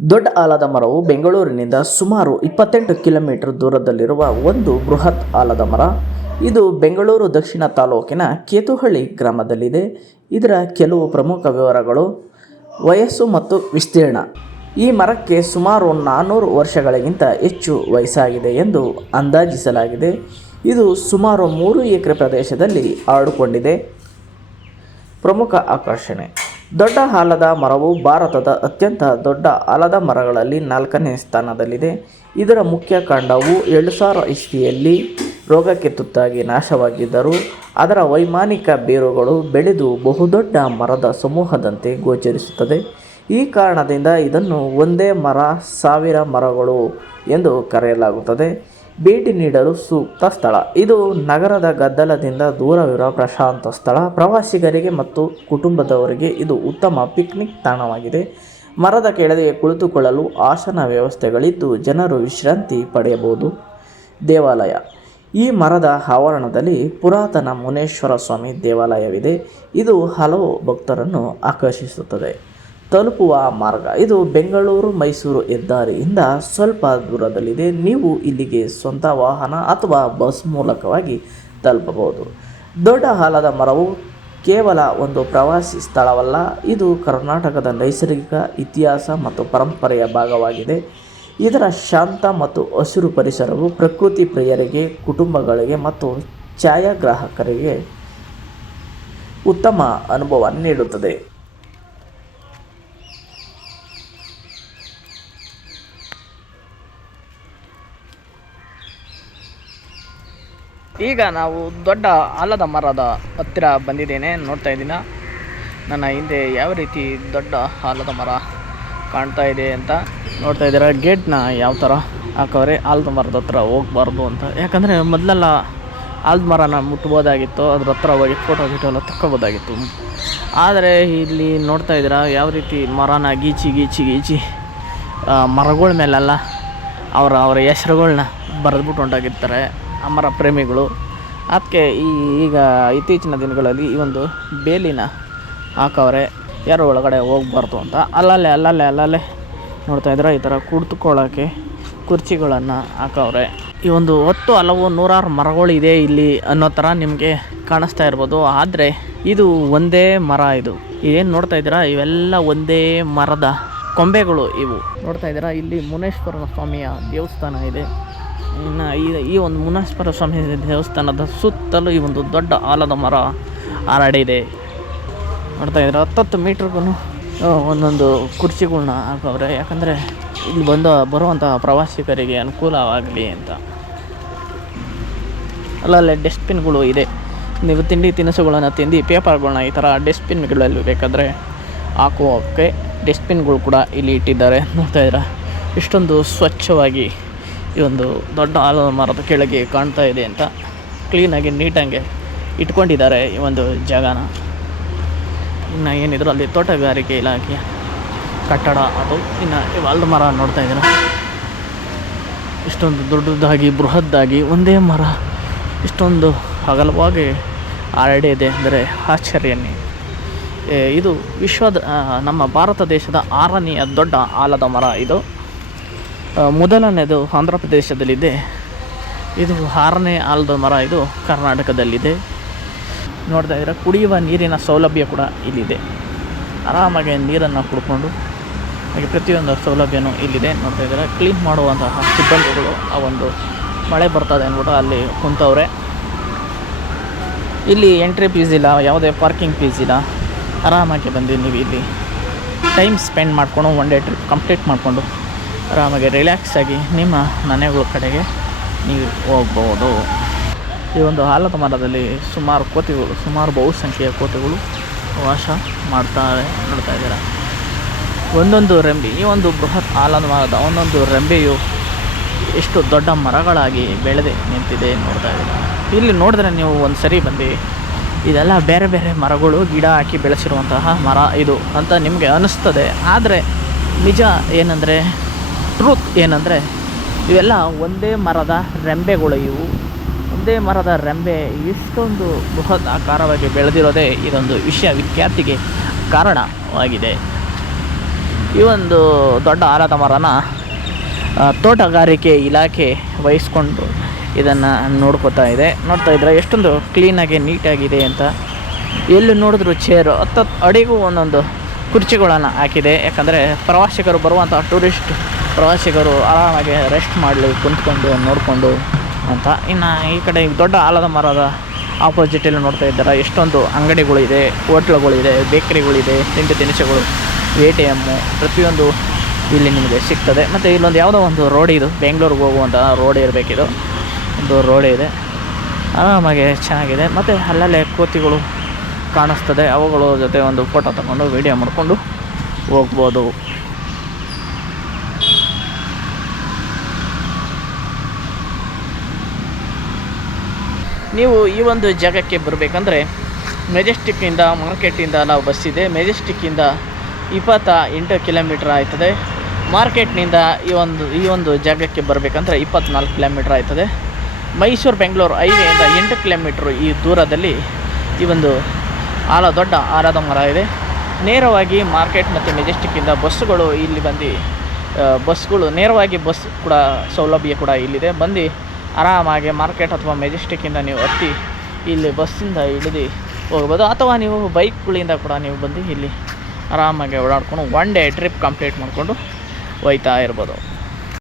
ದೊಡ್ಡ ಆಲದ ಮರವು ಬೆಂಗಳೂರಿನಿಂದ ಸುಮಾರು 28 ಕಿಲೋಮೀಟರ್ ದೂರದಲ್ಲಿರುವ ಒಂದು ಬೃಹತ್ ಆಲದ ಮರ. ಇದು ಬೆಂಗಳೂರು ದಕ್ಷಿಣ ತಾಲೂಕಿನ ಕೇತುಹಳ್ಳಿ ಗ್ರಾಮದಲ್ಲಿದೆ. ಇದರ ಕೆಲವು ಪ್ರಮುಖ ವಿವರಗಳು: ವಯಸ್ಸು ಮತ್ತು ವಿಸ್ತೀರ್ಣ. ಈ ಮರಕ್ಕೆ ಸುಮಾರು 400 ವರ್ಷಗಳಿಗಿಂತ ಹೆಚ್ಚು ವಯಸ್ಸಾಗಿದೆ ಎಂದು ಅಂದಾಜಿಸಲಾಗಿದೆ. ಇದು ಸುಮಾರು 3 ಎಕರೆ ಪ್ರದೇಶದಲ್ಲಿ ಹರಡಿಕೊಂಡಿದೆ. ಪ್ರಮುಖ ಆಕರ್ಷಣೆ: ದೊಡ್ಡ ಆಲದ ಮರವು ಭಾರತದ ಅತ್ಯಂತ ದೊಡ್ಡ ಆಲದ ಮರಗಳಲ್ಲಿ 4ನೇ ಸ್ಥಾನದಲ್ಲಿದೆ. ಇದರ ಮುಖ್ಯ ಕಾಂಡವು 2000 ಇಸ್ವಿಯಲ್ಲಿ ರೋಗಕ್ಕೆ ತುತ್ತಾಗಿ ನಾಶವಾಗಿದ್ದರೂ ಅದರ ವೈಮಾನಿಕ ಬೇರುಗಳು ಬೆಳೆದು ಬಹುದೊಡ್ಡ ಮರದ ಸಮೂಹದಂತೆ ಗೋಚರಿಸುತ್ತದೆ. ಈ ಕಾರಣದಿಂದ ಇದನ್ನು ಒಂದೇ ಮರ ಸಾವಿರ ಮರಗಳು ಎಂದು ಕರೆಯಲಾಗುತ್ತದೆ. ಭೇಟಿ ನೀಡಲು ಸೂಕ್ತ ಸ್ಥಳ: ಇದು ನಗರದ ಗದ್ದಲದಿಂದ ದೂರವಿರುವ ಪ್ರಶಾಂತ ಸ್ಥಳ. ಪ್ರವಾಸಿಗರಿಗೆ ಮತ್ತು ಕುಟುಂಬದವರಿಗೆ ಇದು ಉತ್ತಮ ಪಿಕ್ನಿಕ್ ತಾಣವಾಗಿದೆ. ಮರದ ಕೆಳಗೆ ಕುಳಿತುಕೊಳ್ಳಲು ಆಸನ ವ್ಯವಸ್ಥೆಗಳಿದ್ದು ಜನರು ವಿಶ್ರಾಂತಿ ಪಡೆಯಬಹುದು. ದೇವಾಲಯ: ಈ ಮರದ ಆವರಣದಲ್ಲಿ ಪುರಾತನ ಮುನೇಶ್ವರ ಸ್ವಾಮಿ ದೇವಾಲಯವಿದೆ. ಇದು ಹಲವು ಭಕ್ತರನ್ನು ಆಕರ್ಷಿಸುತ್ತದೆ. ತಲುಪುವ ಮಾರ್ಗ: ಇದು ಬೆಂಗಳೂರು ಮೈಸೂರು ಹೆದ್ದಾರಿಯಿಂದ ಸ್ವಲ್ಪ ದೂರದಲ್ಲಿದೆ. ನೀವು ಇಲ್ಲಿಗೆ ಸ್ವಂತ ವಾಹನ ಅಥವಾ ಬಸ್ ಮೂಲಕವಾಗಿ ತಲುಪಬಹುದು. ದೊಡ್ಡ ಆಲದ ಮರವು ಕೇವಲ ಒಂದು ಪ್ರವಾಸಿ ಸ್ಥಳವಲ್ಲ, ಇದು ಕರ್ನಾಟಕದ ನೈಸರ್ಗಿಕ ಇತಿಹಾಸ ಮತ್ತು ಪರಂಪರೆಯ ಭಾಗವಾಗಿದೆ. ಇದರ ಶಾಂತ ಮತ್ತು ಹಸಿರು ಪರಿಸರವು ಪ್ರಕೃತಿ ಪ್ರಿಯರಿಗೆ, ಕುಟುಂಬಗಳಿಗೆ ಮತ್ತು ಛಾಯಾಗ್ರಾಹಕರಿಗೆ ಉತ್ತಮ ಅನುಭವ ನೀಡುತ್ತದೆ. ಈಗ ನಾವು ದೊಡ್ಡ ಆಲದ ಮರದ ಹತ್ತಿರ ಬಂದಿದ್ದೇನೆ. ನೋಡ್ತಾ ಇದ್ದೀನ ನನ್ನ ಹಿಂದೆ ಯಾವ ರೀತಿ ದೊಡ್ಡ ಆಲದ ಮರ ಕಾಣ್ತಾ ಇದೆ ಅಂತ. ನೋಡ್ತಾ ಇದ್ದೀರಾ ಗೇಟ್ನ ಯಾವ ಥರ ಹಾಕವ್ರೆ, ಆಲದ ಮರದ ಹತ್ರ ಹೋಗ್ಬಾರ್ದು ಅಂತ. ಯಾಕಂದರೆ ಮೊದಲೆಲ್ಲ ಆಲದ ಮರನ ಮುಟ್ಬೋದಾಗಿತ್ತು, ಅದ್ರ ಹತ್ರ ಹೋಗಿ ಫೋಟೋ ಎಲ್ಲ ತಕ್ಕೋಬೋದಾಗಿತ್ತು. ಆದರೆ ಇಲ್ಲಿ ನೋಡ್ತಾ ಇದ್ದೀರಾ ಯಾವ ರೀತಿ ಮರನ ಗೀಚಿ ಮರಗಳ ಮೇಲೆಲ್ಲ ಅವರ ಹೆಸ್ರುಗಳ್ನ ಬರೆದ್ಬಿಟ್ಟು ಹೊಂಟಾಗಿರ್ತಾರೆ ಆ ಮರ ಪ್ರೇಮಿಗಳು. ಅದಕ್ಕೆ ಈಗ ಇತ್ತೀಚಿನ ದಿನಗಳಲ್ಲಿ ಈ ಒಂದು ಬೇಲಿನ ಹಾಕವ್ರೆ, ಯಾರು ಒಳಗಡೆ ಹೋಗ್ಬಾರ್ದು ಅಂತ. ಅಲ್ಲಲ್ಲೇ ನೋಡ್ತಾ ಇದ್ರೆ ಈ ಥರ ಕುಳಿತುಕೊಳ್ಳೋಕ್ಕೆ ಕುರ್ಚಿಗಳನ್ನು ಹಾಕವ್ರೆ. ಈ ಒಂದು 10 ಹಲವು ನೂರಾರು ಮರಗಳಿದೆ ಇಲ್ಲಿ ಅನ್ನೋ ಥರ ನಿಮಗೆ ಕಾಣಿಸ್ತಾ ಇರ್ಬೋದು. ಆದರೆ ಇದು ಒಂದೇ ಮರ. ಇದು ಏನು ನೋಡ್ತಾ ಇದ್ದೀರಾ ಇವೆಲ್ಲ ಒಂದೇ ಮರದ ಕೊಂಬೆಗಳು ಇವು. ನೋಡ್ತಾ ಇದ್ದೀರಾ ಇಲ್ಲಿ ಮುನೇಶ್ವರ ಸ್ವಾಮಿಯ ದೇವಸ್ಥಾನ ಇದೆ. ಇನ್ನು ಈ ಒಂದು ಮುನೇಶ್ವರ ಸ್ವಾಮಿ ದೇವಸ್ಥಾನದ ಸುತ್ತಲೂ ಈ ಒಂದು ದೊಡ್ಡ ಆಲದ ಮರ ಹರಡಿದೆ. ನೋಡ್ತಾ ಇದ್ದಾರೆ 10 ಮೀಟ್ರಿಗೂ ಒಂದೊಂದು ಕುರ್ಚಿಗಳ್ನ ಹಾಕವ್ರೆ. ಯಾಕಂದರೆ ಇಲ್ಲಿ ಬರುವಂಥ ಪ್ರವಾಸಿಗರಿಗೆ ಅನುಕೂಲವಾಗಲಿ ಅಂತ. ಅಲ್ಲಲ್ಲೇ ಡಸ್ಟ್ಬಿನ್ಗಳು ಇದೆ. ನೀವು ತಿಂಡಿ ತಿನಿಸುಗಳನ್ನು ತಿಂದು ಪೇಪರ್ಗಳನ್ನ ಈ ಥರ ಡಸ್ಟ್ಬಿನ್ಗಳಲ್ಲಿ ಬೇಕಾದರೆ ಹಾಕುವಕ್ಕೆ ಡಸ್ಟ್ಬಿನ್ಗಳು ಕೂಡ ಇಲ್ಲಿ ಇಟ್ಟಿದ್ದಾರೆ. ನೋಡ್ತಾ ಇದ್ದೀರಾ ಇಷ್ಟೊಂದು ಸ್ವಚ್ಛವಾಗಿ ಈ ಒಂದು ದೊಡ್ಡ ಆಲದ ಮರದ ಕೆಳಗೆ ಕಾಣ್ತಾ ಇದೆ ಅಂತ. ಕ್ಲೀನಾಗಿ ನೀಟಾಗಿ ಇಟ್ಕೊಂಡಿದ್ದಾರೆ ಈ ಒಂದು ಜಾಗನ. ಇನ್ನು ಏನಿದ್ರು ಅಲ್ಲಿ ತೋಟಗಾರಿಕೆ ಇಲಾಖೆಯ ಕಟ್ಟಡ ಅದು. ಇನ್ನು ಈ ಆಲದ ಮರ ನೋಡ್ತಾ ಇದ್ದೀರ ಇಷ್ಟೊಂದು ದೊಡ್ಡದಾಗಿ ಬೃಹದ್ದಾಗಿ ಒಂದೇ ಮರ ಇಷ್ಟೊಂದು ಅಗಲವಾಗಿ ಹರಡಿದೆ ಅಂದರೆ ಆಶ್ಚರ್ಯನೇ. ಇದು ನಮ್ಮ ಭಾರತ ದೇಶದ 6ನೇ ದೊಡ್ಡ ಆಲದ ಮರ ಇದು. ಮೊದಲನೇದು ಆಂಧ್ರ ಪ್ರದೇಶದಲ್ಲಿದೆ. ಇದು 6ನೇ ಆಲದ ಮರ ಇದು ಕರ್ನಾಟಕದಲ್ಲಿದೆ. ನೋಡ್ತಾ ಇದ್ರೆ ಕುಡಿಯುವ ನೀರಿನ ಸೌಲಭ್ಯ ಕೂಡ ಇಲ್ಲಿದೆ. ಆರಾಮಾಗಿ ನೀರನ್ನು ಕುಡ್ಕೊಂಡು ಹಾಗೆ ಪ್ರತಿಯೊಂದು ಸೌಲಭ್ಯನೂ ಇಲ್ಲಿದೆ. ನೋಡ್ತಾ ಇದ್ದಾರೆ ಕ್ಲೀನ್ ಮಾಡುವಂತಹ ಸಿಬ್ಬಂದಿಗಳು ಆ ಒಂದು ಮಳೆ ಬರ್ತದೆ ಅಂದ್ಬಿಟ್ಟು ಅಲ್ಲಿ ಕುಂತವ್ರೆ. ಇಲ್ಲಿ ಎಂಟ್ರಿ ಫೀಸ್ ಇಲ್ಲ, ಯಾವುದೇ ಪಾರ್ಕಿಂಗ್ ಫೀಸ್ ಇಲ್ಲ. ಆರಾಮಾಗಿ ಬಂದು ನೀವು ಇಲ್ಲಿ ಟೈಮ್ ಸ್ಪೆಂಡ್ ಮಾಡಿಕೊಂಡು ಒನ್ ಡೇ ಟ್ರಿಪ್ ಕಂಪ್ಲೀಟ್ ಮಾಡಿಕೊಂಡು ಆರಾಮಾಗಿ ರಿಲ್ಯಾಕ್ಸಾಗಿ ನಿಮ್ಮ ಮನೆಗಳ ಕಡೆಗೆ ನೀವು ಹೋಗ್ಬೋದು. ಈ ಒಂದು ಆಲದ ಮರದಲ್ಲಿ ಸುಮಾರು ಬಹುಸಂಖ್ಯೆಯ ಕೋತಿಗಳು ವಾಸ ಮಾಡ್ತಾರೆ. ನೋಡ್ತಾ ಇದ್ದೀರಾ ಒಂದೊಂದು ರೆಂಬೆ, ಈ ಒಂದು ಬೃಹತ್ ಆಲದ ಮರದ ಒಂದೊಂದು ರೆಂಬೆಯು ಎಷ್ಟು ದೊಡ್ಡ ಮರಗಳಾಗಿ ಬೆಳೆದು ನಿಂತಿದೆ ನೋಡ್ತಾ ಇದ್ದೀರಾ. ಇಲ್ಲಿ ನೋಡಿದ್ರೆ ನೀವು ಒಂದು ಸರಿ ಬಂದು ಇದೆಲ್ಲ ಬೇರೆ ಬೇರೆ ಮರಗಳು ಗಿಡ ಹಾಕಿ ಬೆಳೆಸಿರುವಂತಹ ಮರ ಇದು ಅಂತ ನಿಮಗೆ ಅನ್ನಿಸ್ತದೆ. ಆದರೆ ನಿಜ ಏನಂದರೆ ಟ್ರೂತ್ ಏನಂದರೆ ಇವೆಲ್ಲ ಒಂದೇ ಮರದ ರೆಂಬೆಗಳು. ಇವು ಒಂದೇ ಮರದ ರೆಂಬೆ ಇಷ್ಟೊಂದು ಬೃಹತ್ ಆಕಾರವಾಗಿ ಬೆಳೆದಿರೋದೇ ಇದೊಂದು ವಿಖ್ಯಾತಿಗೆ ಕಾರಣವಾಗಿದೆ. ಈ ಒಂದು ದೊಡ್ಡ ಆಲದ ಮರನ ತೋಟಗಾರಿಕೆ ಇಲಾಖೆ ವಹಿಸ್ಕೊಂಡು ಇದನ್ನು ನೋಡ್ಕೋತಾ ಇದೆ. ನೋಡ್ತಾ ಇದ್ರೆ ಎಷ್ಟೊಂದು ಕ್ಲೀನಾಗಿ ನೀಟಾಗಿದೆ ಅಂತ. ಎಲ್ಲಿ ನೋಡಿದ್ರು ಚೇರು 10 ಅಡಿಗೂ ಒಂದೊಂದು ಕುರ್ಚಿಗಳನ್ನು ಹಾಕಿದೆ. ಯಾಕಂದರೆ ಪ್ರವಾಸಿಗರು ಬರುವಂಥ ಟೂರಿಸ್ಟ್ ಪ್ರವಾಸಿಗರು ಆರಾಮಾಗಿ ರೆಸ್ಟ್ ಮಾಡಲಿ ಕುಂತ್ಕೊಂಡು ನೋಡಿಕೊಂಡು ಅಂತ. ಇನ್ನು ಈ ಕಡೆ ದೊಡ್ಡ ಆಲದ ಮರದ ಆಪೋಸಿಟಲ್ಲಿ ನೋಡ್ತಾ ಇದ್ದಾರೆ ಎಷ್ಟೊಂದು ಅಂಗಡಿಗಳಿದೆ, ಹೋಟ್ಲುಗಳಿದೆ, ಬೇಕರಿಗಳಿದೆ, ತಿಂಡಿ ತಿನಿಸುಗಳು, ATM ಪ್ರತಿಯೊಂದು ಇಲ್ಲಿ ನಿಮಗೆ ಸಿಗ್ತದೆ. ಮತ್ತು ಇಲ್ಲೊಂದು ಯಾವುದೋ ಒಂದು ರೋಡ್, ಇದು ಬೆಂಗಳೂರಿಗೆ ಹೋಗುವಂಥ ರೋಡ್ ಇರಬೇಕಿದು. ಒಂದು ರೋಡ್ ಇದೆ, ಆರಾಮಾಗಿ ಚೆನ್ನಾಗಿದೆ. ಮತ್ತು ಅಲ್ಲಲ್ಲೇ ಕೋತಿಗಳು ಕಾಣಿಸ್ತದೆ, ಅವುಗಳ ಜೊತೆ ಒಂದು ಫೋಟೋ ತಗೊಂಡು ವೀಡಿಯೋ ಮಾಡಿಕೊಂಡು ಹೋಗ್ಬೋದು. ನೀವು ಈ ಒಂದು ಜಾಗಕ್ಕೆ ಬರಬೇಕಂದ್ರೆ ಮೆಜೆಸ್ಟಿಕ್ಕಿಂದ ಮಾರ್ಕೆಟಿಂದ ನಾವು ಬಸ್ಸಿದೆ. ಮೆಜೆಸ್ಟಿಕ್ಕಿಂದ 28 ಕಿಲೋಮೀಟ್ರ್ ಆಯ್ತದೆ. ಮಾರ್ಕೆಟ್ನಿಂದ ಈ ಒಂದು ಜಾಗಕ್ಕೆ ಬರಬೇಕಂದ್ರೆ 24 ಕಿಲೋಮೀಟ್ರ್ ಆಯ್ತದೆ. ಮೈಸೂರು ಬೆಂಗಳೂರು ಹೈವೇಯಿಂದ 8 ಕಿಲೋಮೀಟ್ರ್ ಈ ದೂರದಲ್ಲಿ ಈ ಒಂದು ದೊಡ್ಡ ಆಲದ ಮರ ಇದೆ. ನೇರವಾಗಿ ಮಾರ್ಕೆಟ್ ಮತ್ತು ಮೆಜೆಸ್ಟಿಕ್ಕಿಂದ ಬಸ್ಸುಗಳು ಇಲ್ಲಿ ಬಂದು ಬಸ್ಗಳು ನೇರವಾಗಿ ಬಸ್ ಕೂಡ ಸೌಲಭ್ಯ ಕೂಡ ಇಲ್ಲಿದೆ. ಬಂದು ಆರಾಮಾಗಿ ಮಾರ್ಕೆಟ್ ಅಥವಾ ಮೆಜೆಸ್ಟಿಕ್ಕಿಂದ ನೀವು ಹತ್ತಿ ಇಲ್ಲಿ ಬಸ್ಸಿಂದ ಇಳಿದು ಹೋಗ್ಬೋದು. ಅಥವಾ ನೀವು ಬೈಕ್ಗಳಿಂದ ಕೂಡ ನೀವು ಬಂದು ಇಲ್ಲಿ ಆರಾಮಾಗಿ ಓಡಾಡ್ಕೊಂಡು 1 ಡೇ ಟ್ರಿಪ್ ಕಂಪ್ಲೀಟ್ ಮಾಡಿಕೊಂಡು ಹೋಗ್ತಾ ಇರ್ಬೋದು.